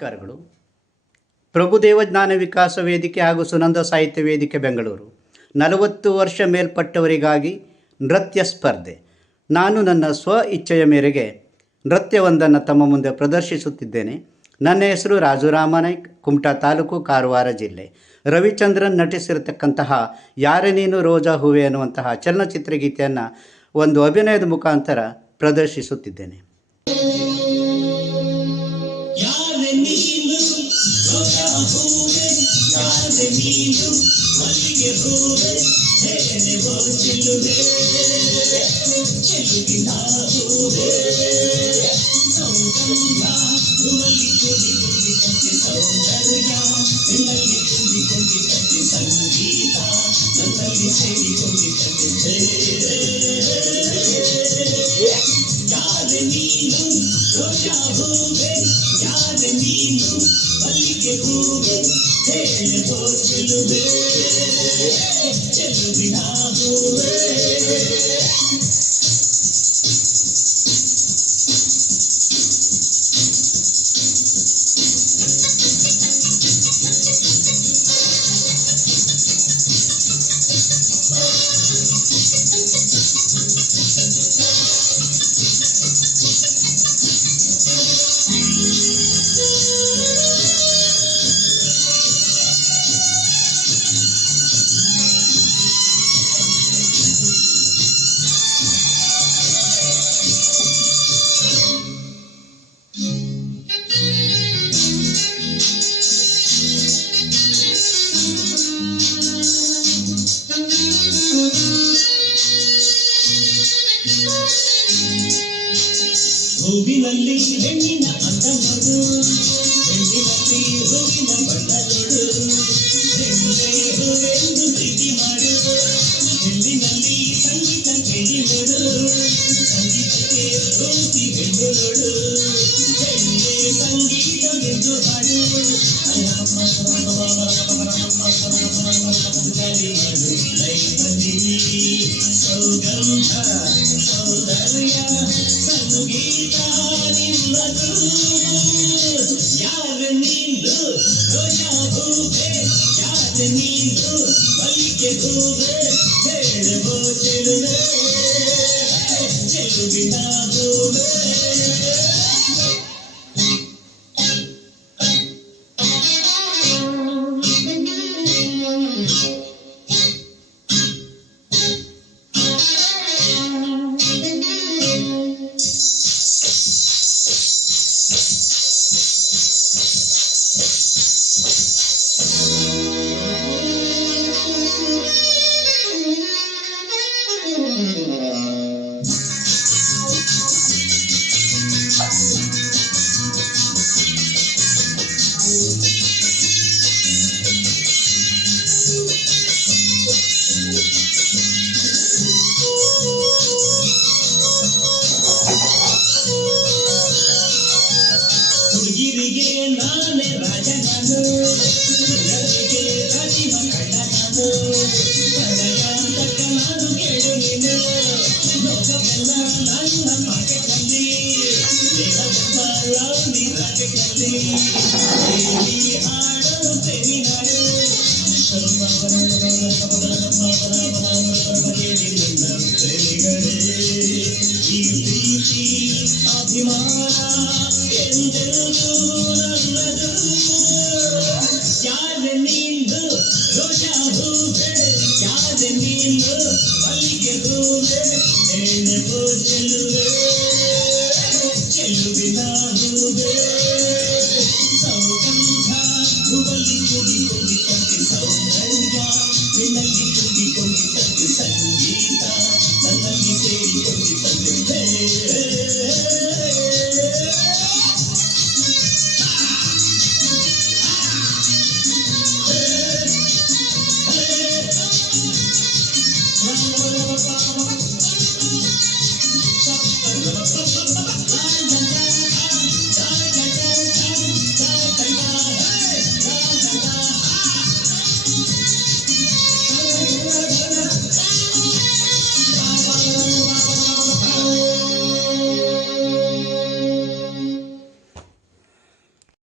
ನಮಸ್ಕಾರಗಳು. ಪ್ರಭುದೇವ ಜ್ಞಾನ ವಿಕಾಸ ವೇದಿಕೆ ಹಾಗೂ ಸುನಂದ ಸಾಹಿತ್ಯ ವೇದಿಕೆ ಬೆಂಗಳೂರು 40 ವರ್ಷ ಮೇಲ್ಪಟ್ಟವರಿಗಾಗಿ ನೃತ್ಯ ಸ್ಪರ್ಧೆ. ನಾನು ನನ್ನ ಸ್ವ ಇಚ್ಛೆಯ ಮೇರೆಗೆ ನೃತ್ಯವೊಂದನ್ನು ತಮ್ಮ ಮುಂದೆ ಪ್ರದರ್ಶಿಸುತ್ತಿದ್ದೇನೆ. ನನ್ನ ಹೆಸರು ರಾಜುರಾಮ ನಾಯ್ಕ್, ಕುಮಟಾ ತಾಲೂಕು, ಕಾರವಾರ ಜಿಲ್ಲೆ. ರವಿಚಂದ್ರನ್ ನಟಿಸಿರತಕ್ಕಂತಹ ಯಾರೇ ನೀನು ರೋಜಾ ಹೂವೆ ಅನ್ನುವಂತಹ ಚಲನಚಿತ್ರ ಗೀತೆಯನ್ನು ಒಂದು ಅಭಿನಯದ ಮುಖಾಂತರ ಪ್ರದರ್ಶಿಸುತ್ತಿದ್ದೇನೆ. ಹೂವಿನಲ್ಲಿ ಹೆಣ್ಣಿನ ಅಂದ ನೋಡು, ಹೆಣ್ಣಿನಲ್ಲಿ ಹೂವಿನ ಬಣ್ಣ ನೋಡು, ಹೆಣ್ಣೆ ಹೂವೆಂದು ಪ್ರೀತಿ ಮಾಡು, ಹೆಣ್ಣಿನಲ್ಲಿ ಸಂಗೀತ ಕೇಳಿ ನೋಡು, ಸಂಗೀತಕ್ಕೆ ಪ್ರೀತಿ ಹೆಣ್ಣು ನೋಡು, ಹೆಣ್ಣೆ ಸಂಗೀತವೆಂದು ಹಾಡು, ಜಾರಿ ಮಾಡು ಲೈಫಲ್ಲಿ ಸೌಗಂಧ ಸೌಂದರ್ಯ ಸಂಗೀತ ನಿನ್ನದು. ಯಾರ ನೀನು ರೋಜಾ ಹೂವೆ, ಯಾರ ನೀನು ಮಲ್ಲಿಗೆ ಹೂವೆ, ಹೇಳುವ ಚೆಲುವೆ ಚೆಲುವಿನ ಹೂವೆ. ಹುಡುಗಿರಿಗೆ ನಾನೇ ರಾಜ ನಾನು, ಹುಡುಗರಿಗೆ ರಾಜಿವ ಕಳ್ಳ ನಾನು, ಪ್ರಣಯ ತಕ್ಕ ನಾನು ಕೇಳು ನೀನು, ಲೋಕವೆಲ್ಲ ನನ್ನ ಪಾಕೆಟ್ನಲ್ಲಿ, ದೇಹವೆಲ್ಲ ಲವ್ಲಿ ರಾಕೆಟ್ನಲ್ಲಿ, ಹಾಡು ಪ್ರೇಮಿ ಹಾಡು, ಪ್ರೇಮಿಗಳೇ ಈ ಪ್ರೀತಿ ಅಭಿಮಾನ ಎಂದೆಂದೂ ನನ್ನದು. ಯಾರ ನೀನು ರೋಜಾ ಹೂವೆ, ಯಾರ ನೀನು ಮಲ್ಲಿಗೆ ಹೂವೆ, ಹೇಳುವ ಚೆಲುವೆ ಚೆಲುವಿನ ಹೂವೆ. ಸೌಗಂಧ ಹೂವಲ್ಲಿ ಕೂಡಿಕೊಂಡಿದ್ದಂತೆ ಸೌಂದರ್ಯ, ನಿನ್ನಲ್ಲಿ ಕೂಡಿಕೊಂಡಿದ್ದಂತೆ ಸಂಗೀತ, ನನ್ನಲ್ಲಿ ಸೇರಿಕೊಂಡಿದ್ದಂತೆ